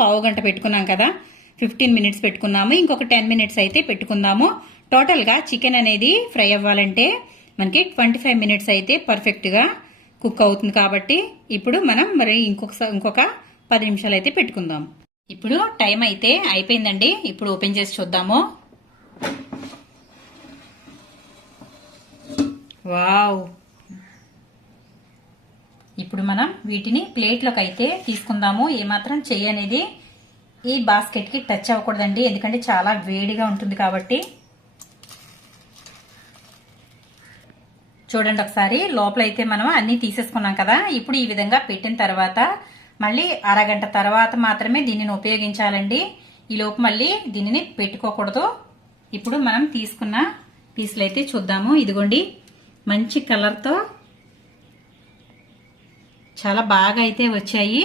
పావు గంట పెట్టుకున్నాం కదా, 15 మినిట్స్ పెట్టుకున్నాము. ఇంకొక 10 మినిట్స్ అయితే పెట్టుకుందాము. టోటల్గా చికెన్ అనేది ఫ్రై అవ్వాలంటే మనకి 25 మినిట్స్ అయితే పర్ఫెక్ట్గా కుక్ అవుతుంది. కాబట్టి ఇప్పుడు మనం మరి ఇంకొక 10 నిమిషాలు అయితే పెట్టుకుందాం. ఇప్పుడు టైం అయితే అయిపోయిందండి. ఇప్పుడు ఓపెన్ చేసి చూద్దాము. వావ్! ఇప్పుడు మనం వీటిని ప్లేట్లోకి అయితే తీసుకుందాము. ఏమాత్రం చెయ్యి అనేది ఈ బాస్కెట్కి టచ్ అవ్వకూడదండి, ఎందుకంటే చాలా వేడిగా ఉంటుంది కాబట్టి. చూడండి ఒకసారి, లోపల అయితే మనం అన్నీ తీసేసుకున్నాం కదా. ఇప్పుడు ఈ విధంగా పెట్టిన తర్వాత మళ్ళీ అరగంట తర్వాత మాత్రమే దీనిని ఉపయోగించాలండి. ఈలోపు మళ్ళీ దీనిని పెట్టుకోకూడదు. ఇప్పుడు మనం తీసుకున్న పీసులు అయితే చూద్దాము. ఇదిగోండి, మంచి కలర్తో చాలా బాగా అయితే వచ్చాయి.